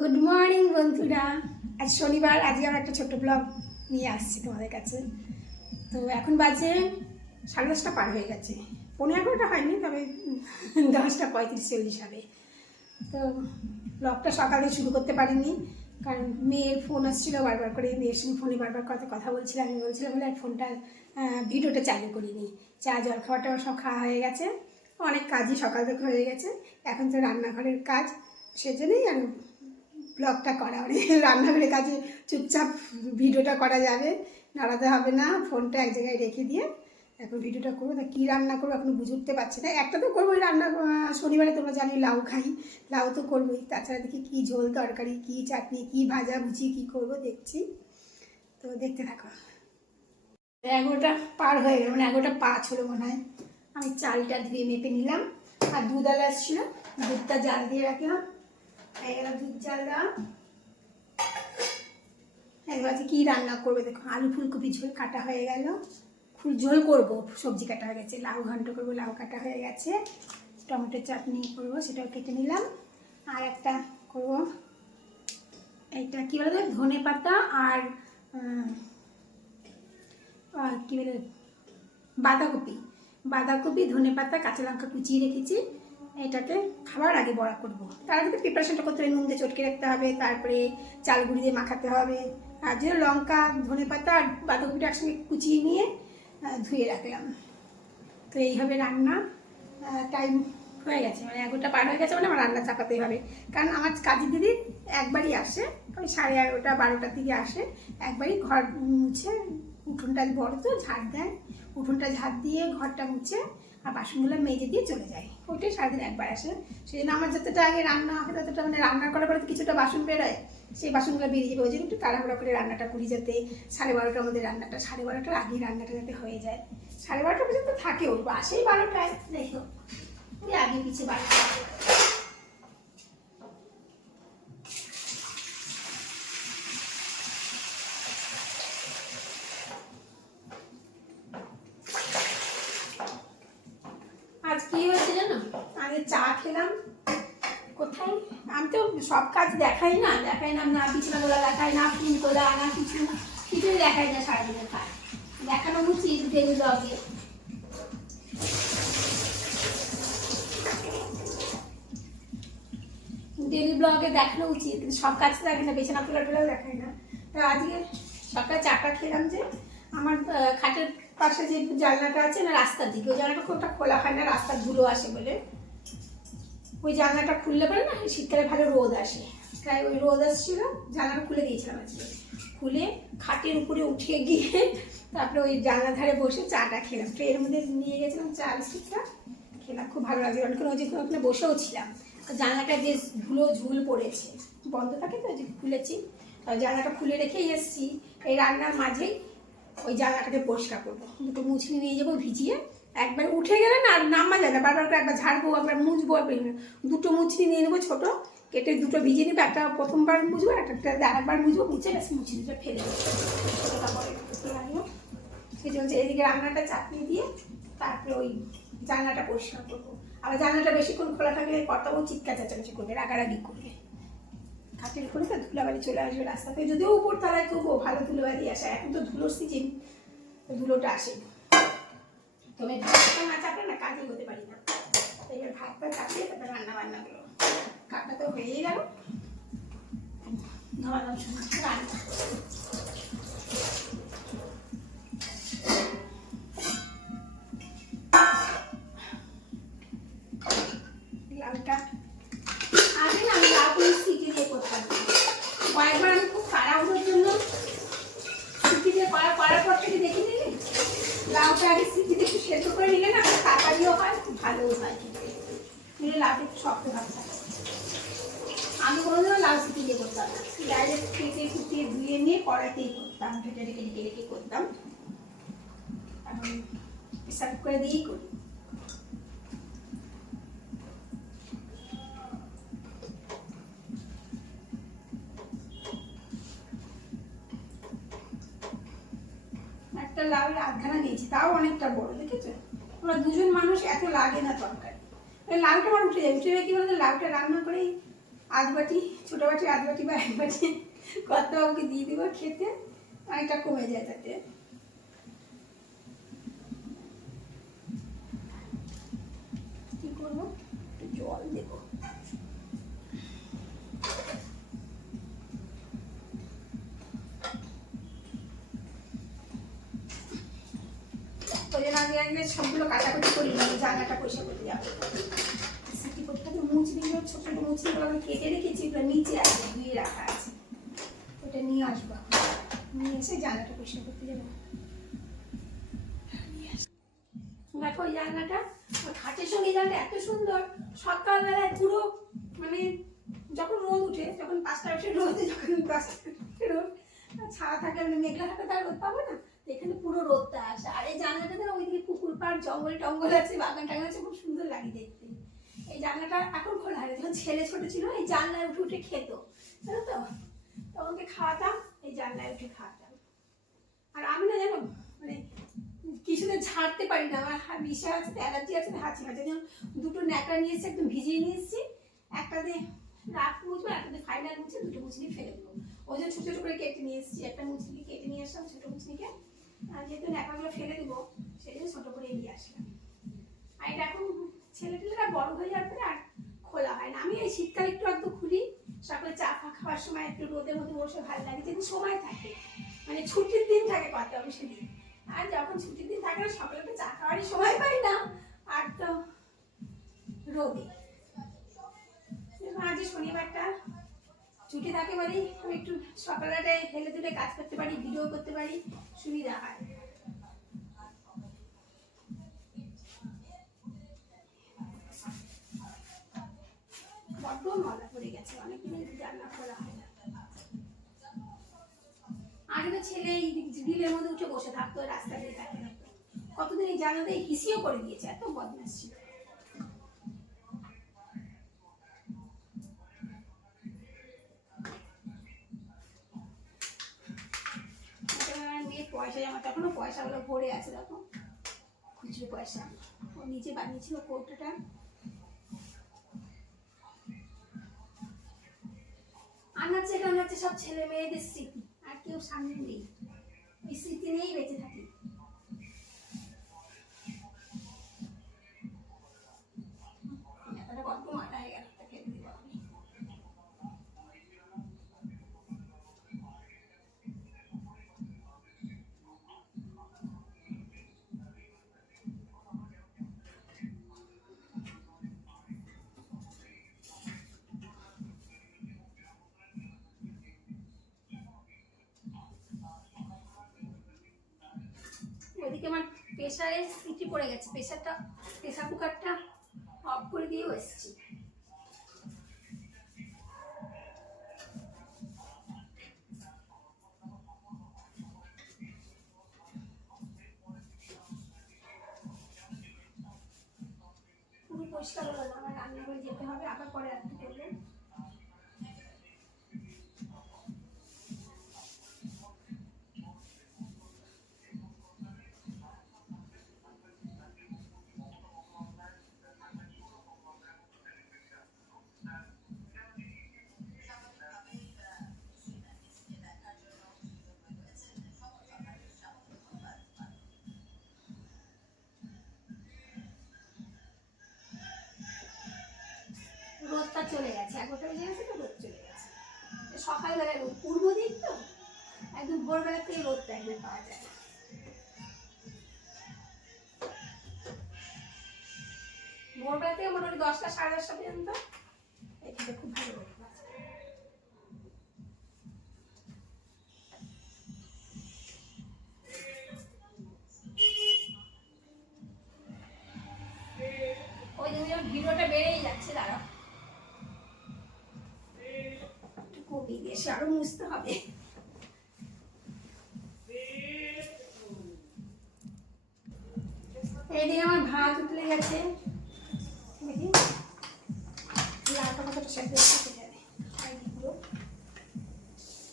Good morning বন্ধুরা। আজ শনিবার আজকে আমার একটা ছোট্ট ব্লগ নিয়ে আসছি তোমাদের কাছে। তো এখন বাজে সাড়ে দশটা পার হয়ে গেছে। পনেরো এগারোটা হয়নি, তবে দশটা পঁয়ত্রিশ চল্লিশ হবে। তো ব্লগটা সকালে শুরু করতে পারিনি, কারণ মেয়ের ফোন আসছিল, বারবার করে মেয়ের সঙ্গে ফোনে বারবার কথা কথা বলছিলাম, আমি বলছিলাম বলে আর ফোনটা ভিডিওটা চালু করিনি। চা, জল খাওয়াটাও সব খাওয়া হয়ে গেছে। অনেক কাজই সকাল থেকে হয়ে গেছে। এখন তো রান্নাঘরের কাজ, সেজন্যই আর ব্লগটা করা। মানে রান্নাঘরের কাজে চুপচাপ ভিডিওটা করা যাবে, নাড়াতে হবে না, ফোনটা এক জায়গায় রেখে দিয়ে এখন ভিডিওটা করব। তা কী রান্না করব এখন বুঝে উঠতে পারছি না। একটা তো করবোই রান্না শনিবারে তোমরা জানি লাউ খাই, লাউ তো করবোই। তাছাড়া দেখি কী ঝোল তরকারি, কী চাটনি, কী ভাজা ভুজি, কী করব দেখছি। তো দেখতে থাকো। এগারোটা পার হয়ে গেল মানে এগারোটা পাঁচ হলো মনে হয়। আমি চালটা ধুয়ে মেপে নিলাম। আর দুধ আলা ছিল দুধটা জাল দিয়ে রাখলাম। হয়ে গেল দুধ জাল এবার আছে কী রান্না করবে? দেখো, আলু ফুলকপি ঝোল কাটা হয়ে গেল। ফুল ঝোল করব, সবজি কাটা হয়ে গেছে, লাউ ঘন্ট করব, লাউ কাটা হয়ে গেছে। টমেটো চাটনি করব, সেটাও কেটে নিলাম। আর একটা করব, এইটা কী বলে ধনে পাতা আর কী বলে বাঁধাকপি। বাঁধাকপি, ধনে পাতা, কাঁচা লঙ্কা কুচিয়ে রেখেছি। এটাকে খাবার আগে বড়া করব। তার আগে প্রিপারেশনটা করতে হবে, নুন দিয়ে চটকে রাখতে হবে, তারপরে চাল গুঁড়ি দিয়ে মাখাতে হবে। আর যে লঙ্কা, ধনে পাতা আর বাঁধাকপিটা একসঙ্গে কুচিয়ে নিয়ে ধুয়ে রাখলাম। তো এইভাবে রান্না টাইম হয়ে গেছে। মানে এগারোটা পার হয়ে গেছে মানে আমার রান্না চাপাতেই হবে। কারণ আমার কাজী দিদি একবারই আসে ওই সাড়ে এগারোটা, বারোটার দিকে আসে। একবারই ঘর মুছে, উঠোনটা বড় তো, ঝাড় দেয়। উঠোনটা ঝাড় দিয়ে ঘরটা মুছে আর বাসনগুলো মেজে দিয়ে চলে যায় ওইটাই সারাদিন একবার আসে। সেই জন্য আমার যতটা আগে রান্না হয়, ততটা মানে রান্না করার পরে কিছুটা বাসন বেরোয়, সেই বাসনগুলো বেরিয়ে যাবে। ওই জন্য একটু তাড়াহুড়া করে রান্নাটা করি যাতে সাড়ে বারোটার মধ্যে রান্নাটা, সাড়ে বারোটার আগে রান্নাটা যাতে হয়ে যায়। সাড়ে বারোটা পর্যন্ত থাকে ওর বাসেই বারোটায়। দেখো আগে পিছিয়ে বারোটা আজ কি হয়েছে জানো আগে চা খেলাম কোথায়? আমি তো সব কাজ দেখাই না দেখাই না না বিছানা দেখাই, না ফুল তোলা, না কিছু, কিছুই দেখাই না সারাদিনের কাজ। দেখানো উচিত ডেলি ব্লগে ডেলি ব্লগে দেখানো উচিত, সব কাজ দেখে না, বিছানা তোলা টোলাও দেখাই না। তো আজকে সকালে চাটা খেলাম যে, আমার খাটের পাশে যে জানলাটা আছে না রাস্তার দিকে, ওই জানলাটা খুব খোলা হয় না রাস্তার ধুলো আসে বলে। ওই জানলাটা খুললে পরে না শীতকালে ভালো রোদ আসে। তাই ওই রোদ আসছিল, জানলাটা খুলে দিয়েছিলাম আজকে। খুলে খাটের উপরে উঠে গিয়ে তারপরে ওই জানলা ধারে বসে চাটা খেলাম। ট্রেনের মধ্যে নিয়ে গেছিলাম চা, বিস্কিটটা। খেলাম, খুব ভালো লাগছে অনেকক্ষণ ওই যে ওখানে বসেও ছিলাম। জানলাটা যে ধুলো ঝুল পড়েছে। বন্ধ থাকে তো যে খুলেছি। জানলাটা খুলে রেখেই এসেছি। এই রান্নার মাঝেই ওই জায়গাটাকে পরিষ্কার করব। দুটো মুছনি নিয়ে যাব ভিজিয়ে। একবার উঠে গেলে না আর নামা যায় না। বারবার করে একবার ঝাড়বো, একবার মুছবো দুটো মুছনি নিয়ে নেব ছোটো। কেটে দুটো ভিজিয়ে নেব, একটা প্রথমবার মুছবো একটা আরেকবার মুছবো, মুছে ব্যাস মুছে দুটো ফেলে সেই জন্য এদিকে রান্নাটা চাটনি দিয়ে তারপরে ওই জানলাটা পরিষ্কার করব। আবার জানলাটা বেশিক্ষণ খোলা থাকলে কর্তাও চিৎকার চেঁচামেচি করবে, রাগারাগি করবে। খাটের করে তো ধুলাবালি চলে আসবে রাস্তাতে। যদিও উপর তলায় তবুও ভালো ধুলোবালি আসে, এখন তো ধুলোর সিজন ধুলোটা আসে তবে ভাতটা না চাপলে না কাজই হতে পারি না। এবার ভাতটা চাপিয়ে তারপরে রান্না বান্না গুলো কাঠটা তো হয়েই গেল। লাউটা। আগে আমি লাউগুলো সিটি দিয়ে করতাম। কয়েকবার আমি খুব তাড়াহুড়োর জন্য করা করার পর থেকে দেখি নিলে লাউটা আগে সেদ্ধ করে নিলে না তাড়াতাড়িও হয়, ভালোও হয় খেতে। নিলে একটু শক্ত ভাব থাকে আমি কোনোদিনও লাউ দিয়ে করতাম ডাইরেক্ট কেটে কুটিয়ে ধুয়ে নিয়ে কড়াইতেই করতাম ভেটে রেখে রেখে রেখে করতাম। এখন প্রেসার করে দিয়েই করি। একটা লাউয়ের আধখানা নিয়েছি তাও অনেকটা বড়, দেখেছ? আমরা দুজন মানুষ, এত লাগে না তরকারি। ওই লাউটা আমার উঠে যায় উঠে যায় কি বলতো, লাউটা রান্না করেই আধ বাটি ছোটো বাটি আধ বাটি বা এক বাটি কর্তাবাবুকে দিয়ে দেবো খেতে, অনেকটা কমে যায় তাতে। সবগুলো করি না জায়গাটা পয়সা করতে যাব ছোট আমি কেটে রেখেছি নিচে আছে রাখা আছে। ওটা নিয়ে আসব নিয়ে এসে পরিষ্কার করতে যাব। দেখো ওই জানলাটা সঙ্গে এত সুন্দর। সকালবেলায় পুরো মানে যখন রোদ উঠে, যখন পাঁচটা উঠে রোদ যখন উঠে রোদ, আর ছায়া থাকে মানে মেঘলা থাকে তার রোদ পাবো না। এখানে পুরো রোদটা আসে। আর এই জানলাটা না ওইদিকে পুকুর পাড়, জঙ্গল টঙ্গল আছে, বাগান টাগান আছে, খুব সুন্দর লাগে দেখতে। এই জানলাটা এখন খোলা হয়। যখন ছেলে ছোট ছিল, এই জানলায় উঠে উঠে খেত। জানো তো? তখন ওকে খাওয়াতাম, এই জানলায় উঠে খাওয়াতাম। আর আমি না জানো মানে কিছুতে ছাড়তে পারি না, আমার বিষয় আছে, অ্যালার্জি আছে হাঁচি মাঝে যেমন দুটো ন্যাকড়া নিয়ে এসেছি একদম ভিজিয়ে নিয়ে এসেছি, একটাতে রাত মুছবো একটাতে ফাইনাল মুছে দুটো মুছলি ফেলে দেবো। ওই জন্য ছোটো ছোটো করে কেটে নিয়ে এসেছি, একটা মুছনিকে কেটে নিয়ে আসলাম, ছোটো মুছনিকে আর যেহেতু ন্যাকড়াগুলো ফেলে দেবো, সেই জন্য ছোটো করে নিয়ে আসলাম। আর এটা এখন ছেলে টেলেরা বড় হয়ে যাওয়ার পরে আর খোলা হয় না। আমি এই শীতকালে একটু একটু খুলি সকালে চা ফা খাওয়ার সময় একটু রোদের মধ্যে বসে ভালো লাগে। যেদিন সময় থাকে মানে ছুটির দিন থাকে কত আমি সেদিন আর যখন ছুটির দিন থাকে না, সকালে তো চা খাওয়ারই সময় পাই না। আর তো রোদে। আজ শনিবারটা ছুটি থাকে বলেই আমি একটু সকালটায় হেলে দুলে কাজ করতে পারি ভিডিও করতে পারি, সুবিধা হয়। ময়লা পড়ে গেছে হয় ছেলে এই মধ্যে উঠে বসে থাকতো, রাস্তা দিয়ে কতদিন এই জানলাতে হিসিও করে দিয়েছে, এত বদমাস ছিল। মেয়ের পয়সা জমা এখনও পয়সাগুলো ভরে আছে দেখো। খুচরো পয়সা। ও নিচে বানিয়েছিল কৌটোটা। আনাচ্ছে, কানাচ্ছে, সব ছেলে মেয়েদের স্মৃতি। আর কেউ সামনে নেই। স্মৃতি নিয়েই বেঁচে থাকি। ওইদিকে আমার প্রেশারের সিটি পড়ে গেছে। প্রেশারটা প্রেশার কুকারটা অফ করে দিয়েও এসেছি। এগারোটা বেজে গেছে তো, রোদ চলে গেছে। সকালবেলায় রোদ, পূর্ব দিক তো? একদম ভোরবেলা থেকে রোদটা একদম পাওয়া যায় ভোরবেলা থেকে মোটামুটি দশটা, সাড়ে দশটা পর্যন্ত? মুছতে হবে। এইদিকে আমার ভাত উতলে গেছে।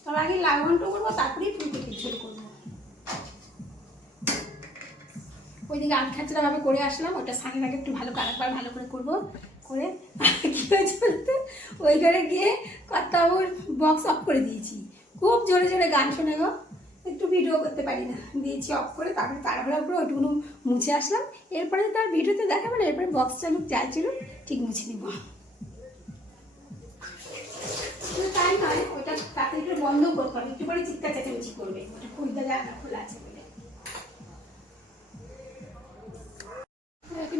তবে আগে ঘন্ট করব, তারপরেই করব। ওইদিকে খাচড়া ভাবে করে আসলাম ওটা সানের আগে একটু ভালো কালার ভালো করে করব। করে কী হয়েছে বলতে ওই ঘরে গিয়ে বক্স অফ করে দিয়েছি। খুব জোরে জোরে গান শুনে গো। একটু ভিডিও করতে পারি না। দিয়েছি অফ করে তারপরে তাড়াহুড়া করে ওইটুকুন মুছে আসলাম। এরপরে তার ভিডিওতে দেখাবো না, এরপরে বক্স চালু যা ছিল, ঠিক মুছে নিব। তাই নয়, ওটা তাতে একটু বন্ধ করতে হবে। একটু পরে চিৎকার চেঁচামেচি করবে। ওটা খুলতে জানা খোলা আছে বলে।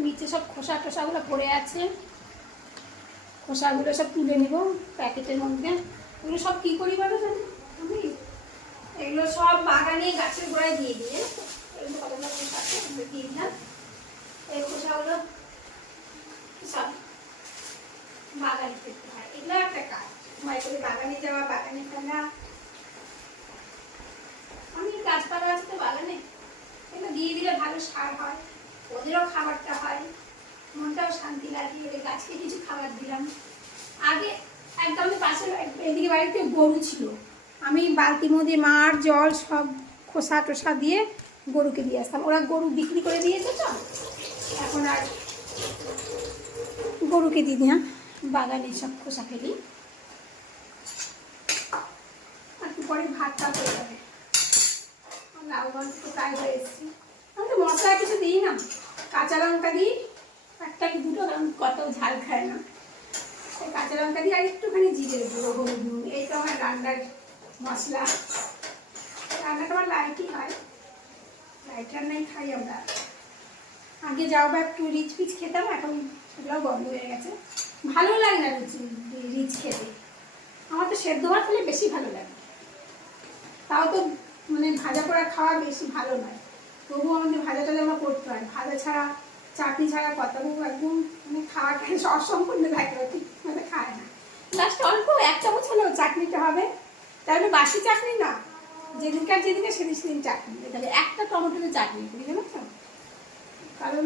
নিচে সব খোসা টোসাগুলো পড়ে আছে। খোসাগুলো সব তুলে নেব, প্যাকেটের মধ্যে। এগুলো সব কী করি বলো জানি আমি? এগুলো সব বাগানে গাছের গোড়ায় দিয়ে দিয়ে, এগুলো সব হয়। একটা কাজ। গাছপালা এগুলো দিয়ে দিলে ভালো সার হয়, ওদেরও খাবারটা হয়। মনটাও শান্তি লাগে ওই গাছকে কিছু খাবার দিলাম। আগে একদম পাশে এদিকে বাড়িতে গরু ছিল। আমি বালতির মধ্যে মার, জল সব খোসা টোসা দিয়ে গরুকে দিয়ে আসতাম। ওরা গরু বিক্রি করে দিয়েছে তো। এখন আর গরুকে দিই না বাগানে সব খোসা ফেলি। পরে ভাতটা হয়ে যাবে। লাউ গল্প তো প্রায় হয়ে এসেছি। আমি তো মশলা কিছু দিই না। কাঁচা লঙ্কা দিই একটা কি দুটো কারণ কত ঝাল খায় না? কাঁচা লঙ্কা দিই আর একটুখানি জিরে গুঁড়ো হলুদ নুন। এই তো আমার রান্নার মশলা। রান্নাটা আমার লাইটই হয়। লাইট রান্নাই খাই আমরা। আগে যাও বা একটু রিচ পিচ খেতাম, এখন সেগুলোও বন্ধ হয়ে গেছে। ভালো লাগে না রুচি, রিচ খেতে। আমার তো সেদ্ধ ভাত খেলে বেশি ভালো লাগে। তাও তো মানে ভাজা পোড়া খাওয়া বেশি ভালো নয়। তবুও আমাদের ভাজা টাজা আমরা করতে হয়। ভাজা ছাড়া চাটনি ছাড়া কতবু একদম মানে খাওয়া খায় অসম্পূর্ণ থাকে ও ঠিক মানে খায় না। লাস্ট অল্প এক চামচ হলেও চাটনিটা হবে। তাহলে বাসি চাটনি না, যেদিনকার যেদিকে সেদিন সেদিন চাটনি। তাহলে একটা টমেটোতে চাটনি করি জানো তো? কারণ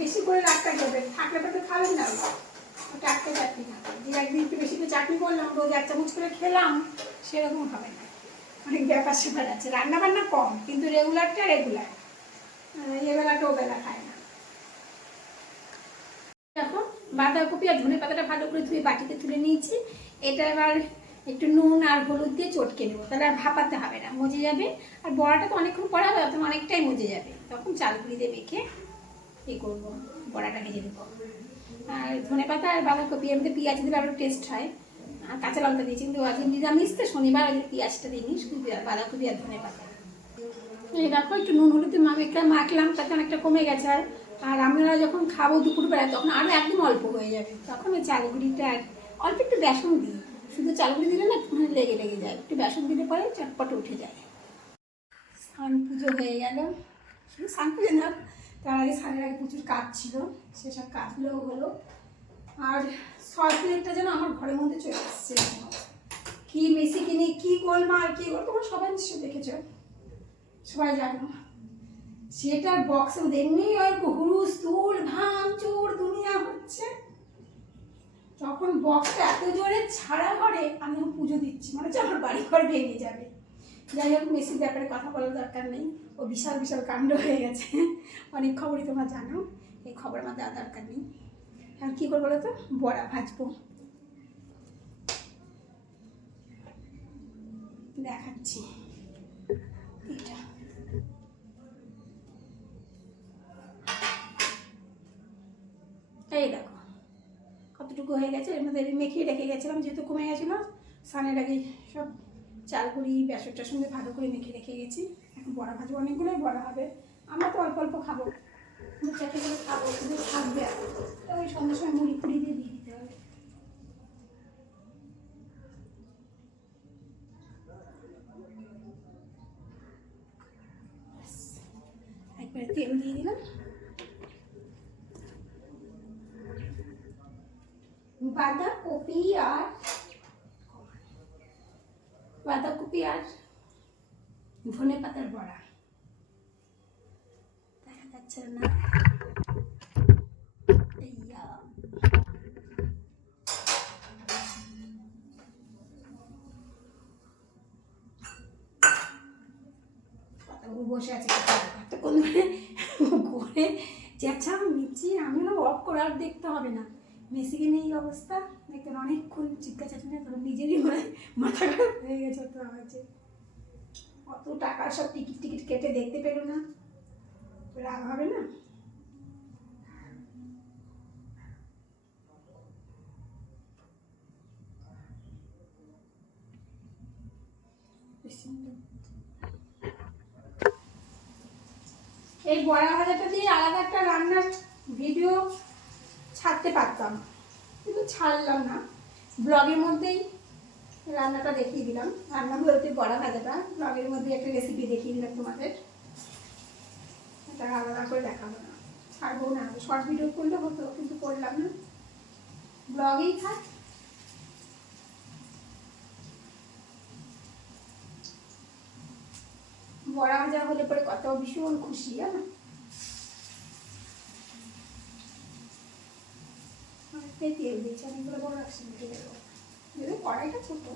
বেশি করে রাখতে হবে থাকলে তো খাবেন না। ওটা একটা চাটনি খাবে যে একদিন একটু বেশি করে চাটনি করলাম, রোজ এক চামচ করে খেলাম, সেরকম হবে না। অনেক ব্যাপার স্যাপার আছে। রান্না বান্না কম, কিন্তু রেগুলারটা রেগুলার এবেলাটা ওবেলা খায় না। বাঁধাকপি আর ধনে পাতাটা ভালো করে ধুয়ে বাটিতে তুলে নিয়েছি। এটা এবার একটু নুন আর হলুদ দিয়ে চটকে নেব। তাহলে আর ভাপাতে হবে না, মজে যাবে। আর বড়াটা তো অনেকক্ষণ পরে হবে তখন অনেকটাই মজে যাবে। তখন চালগুলি দিয়ে মেখে এ করব, বড়াটা ভেজে দেবো আর ধনে পাতা আর বাঁধাকপি মধ্যে পেঁয়াজ দিলে আরও টেস্ট হয়। আর কাঁচা লঙ্কা দিয়েছি, কিন্তু আজকে নিরামিষ, তো শনিবার যে পেঁয়াজটা দিইনি, শুধু বাঁধাকপি আর ধনে পাতা। এই দেখো, একটু নুন হলুদ মাখলাম, তাতে অনেকটা কমে গেছে। আর আর আমরা যখন খাব দুপুরবেলা তখন আরও একদম অল্প হয়ে যাবে। তখন ওই চালগুড়িটা অল্প একটু বেসন দিই। শুধু চালগুড়ি দিলে না একটুখানি লেগে লেগে যায়। একটু বেসন দিলে পরে চটপট উঠে যায়। স্নান পুজো হয়ে গেল। শুধু স্নান পুজো না, তার আগে স্নানের আগে প্রচুর কাজ ছিল। সেসব কাজগুলোও হলো। আর প্লেটটা যেন আমার ঘরের মধ্যে চলে এসছে কি মেসি কিনে, কি গোলমাল, কি গোল তোমরা সবাই নিশ্চয়ই দেখেছ। সবাই জানো। সেটার বক্সে এমনি ওই হুরুস ভাঙ, চুর দুনিয়া হচ্ছে। তখন বক্সটা এত জোরে ছাড়া ঘরে আমি পুজো দিচ্ছি। মনে হচ্ছে আমার বাড়ি ঘর ভেঙে যাবে। যাই হোক, মেসির ব্যাপারে কথা বলার দরকার নেই। ও বিশাল বিশাল কাণ্ড হয়ে গেছে। অনেক খবরই তোমরা জানো। এই খবর আমার দেওয়ার দরকার নেই। আর কী করব বলো তো? বড়া ভাজবো। দেখাচ্ছি। এটা এই দেখো। কতটুকু হয়ে গেছে? এর মধ্যে মেখে রেখে গেছিলাম, যেহেতু কমে গেছিল সানের আগে সব চালগুড়ি বেসনটার সঙ্গে ভালো করে মেখে রেখে গেছি। এখন বড়া ভাজবো, অনেকগুলোই বড়া হবে। আমরা তো অল্প অল্প খাব। চারটে করে খাব, কিন্তু থাকবে আর তো ওই সঙ্গে সঙ্গে মুড়ি ফুড়ি দিয়ে দিয়ে দিতে হবে। একবারে তেল দিয়ে দিলাম। বাঁধাকপি আর বাঁধাকপি আর ধনে পাতার বড়া। দেখা যাচ্ছে না। বসে আছে করে চেঁচা মিচি, আমি অফ করে, আর দেখতে হবে না। মেসিকে নিয়ে এই অবস্থা? দেখতেন অনেকক্ষণ চিৎকার চাচুনি করে নিজেরই মনে মাথা খারাপ হয়ে গেছে অত আওয়াজে। অত টাকা, সব টিকিট টিকিট কেটে দেখতে পেল না। রাগ হবে না? এই বড়া ভাজাটা দিয়ে আলাদা একটা রান্নার ভিডিও ছাড়তে পারতাম। কিন্তু ছাড়লাম না। ব্লগের মধ্যেই রান্নাটা দেখিয়ে দিলাম। রান্না বলতে বড়া ভাজাটা। ব্লগের মধ্যে একটা রেসিপি দেখিয়ে দিলাম তোমাদের। এটা আলাদা করে দেখাবো না। ছাড়বো না। শর্ট ভিডিও করলে হতো, কিন্তু করলাম না। ব্লগেই থাক। বড়া ভাজা হলে পরে কত ভীষণ খুশি, জানো? অনেকটাই তেল দিয়েছি অনেকগুলো বড় ঢেলে যদি কড়াইটা ছোটো।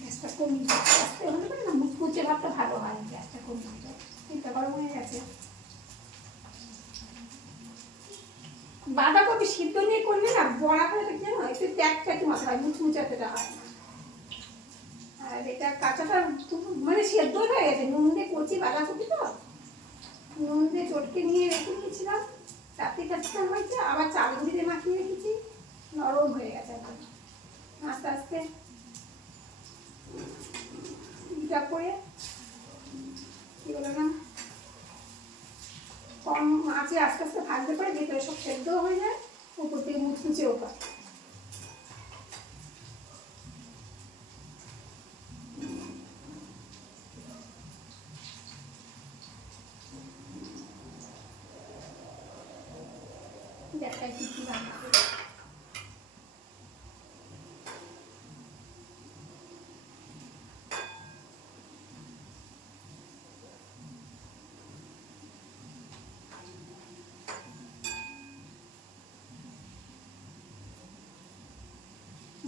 গ্যাসটা কমিয়ে। আস্তে হলে না মুচমুচে ভাবটা ভালো হয়, গ্যাসটা কমিয়ে যায় চিন্তা গরম হয়ে গেছে। বাঁধাকপি সিদ্ধ নিয়ে করলে না, বড়া করে কি জানো একটু ট্যাক ট্যাকি মাথা হয়, মুচমুচে এতটা হয়। আর এটা কাঁচাটা মানে সেদ্ধ হয়ে গেছে, নুন দিয়ে কচি বাঁধাকপি তো, নুন দিয়ে চটকে নিয়ে রেখে দিয়েছিলাম চারটে চারটে হয়েছে, আবার চাল দিয়ে মাখিয়ে রেখেছি, নরম হয়ে গেছে একদম। আস্তে আস্তে ইটা করে, কি বলে না কম আছে, আস্তে আস্তে ভাজতে পারে, যেহেতু সব সেদ্ধ হয়ে যায়, উপর থেকে মুচমুচেও পায় দেখাই কি কি রান্না করি।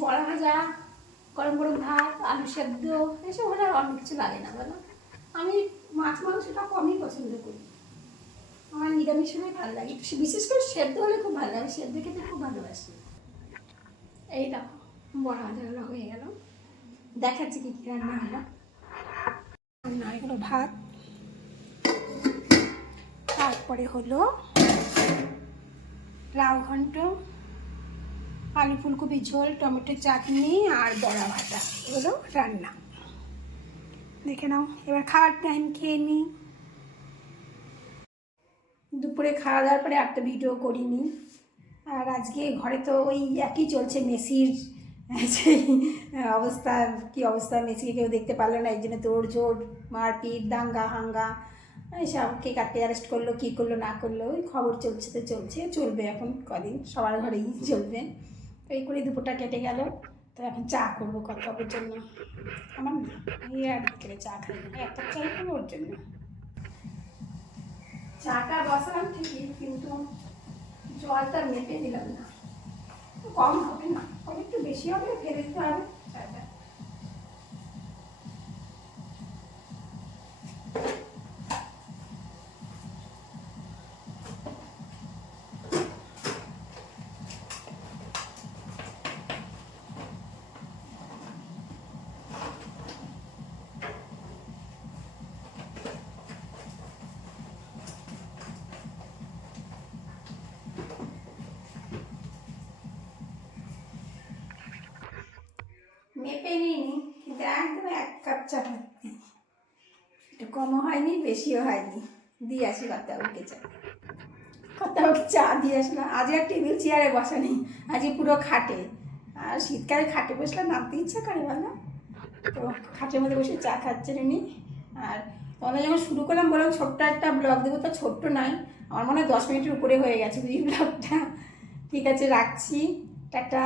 বড়া ভাজা, গরম গরম ভাত, আলু সেদ্ধ, এসব হলে আর অন্য কিছু লাগে না বলো। আমি মাছ মাংসটা কমই পছন্দ করি। আমার নিরামিষ হলেই ভালো লাগে। বিশেষ করে সেদ্ধ হলে খুব ভালো লাগে। সেদ্ধ খেতে খুব ভালোবাসি। এই দেখো, বড়া ভাজাগুলো হয়ে গেল। দেখাচ্ছি কি কী রান্না হলো। রান্না ভাত। তারপরে হলো লাউ ঘন্ট। আলু ফুলকপি ঝোল, টমেটো চাটনি আর বড়া ভাজা এগুলো রান্না। দেখে নাও, এবার খাওয়ার টাইম খেয়ে নিই দুপুরে খাওয়া দাওয়ার পরে একটা ভিডিও করিনি। আর আজকে ঘরে তো ওই একই চলছে, মেসির সেই অবস্থা, কি অবস্থা মেসিকে কেউ দেখতে পারল না এই জন্য তোড় জোড় মারপিট, দাঙ্গা, হাঙ্গা এইসব কে কাটতে অ্যারেস্ট করল, কী করল, না করল, ওই খবর চলছে তো চলছে, চলবে এখন কদিন, সবার ঘরেই চলবে। এই করে দুপুরটা কেটে গেল। তো এখন চা করব কতবের জন্য? আমার ইয়ে আর বিকেলে চা খাই এক কাপ চাই করব ওর জন্য। চাটা বসালাম ঠিকই, কিন্তু জলটা মেপে দিলাম না। কম হবে না একটু বেশি হবে, ফেলে দিতে হবে। চাটা মেপে নিইনি, কিন্তু একদম এক কাপ চা খাচ্ছি। এটা কমও হয়নি, বেশিও হয়নি। দিয়ে আসি কর্তাবাবুকে চা কর্তাবাবুকে চা দিয়ে আসলাম। আজ আর টেবিল চেয়ারে বসা নেই আজকে পুরো খাটে। আর শীতকালে খাটে বসলে নামতে ইচ্ছা করে বলো? তো খাটের মধ্যে বসে চা খাচ্ছে নি আর তোমাদের যখন শুরু করলাম, বললাম ছোট্ট একটা ব্লগ দেবো, তো ছোট্ট নয় আমার মনে হয় দশ মিনিটের উপরে হয়ে গেছে ব্লগটা। ঠিক আছে রাখছি টাটা।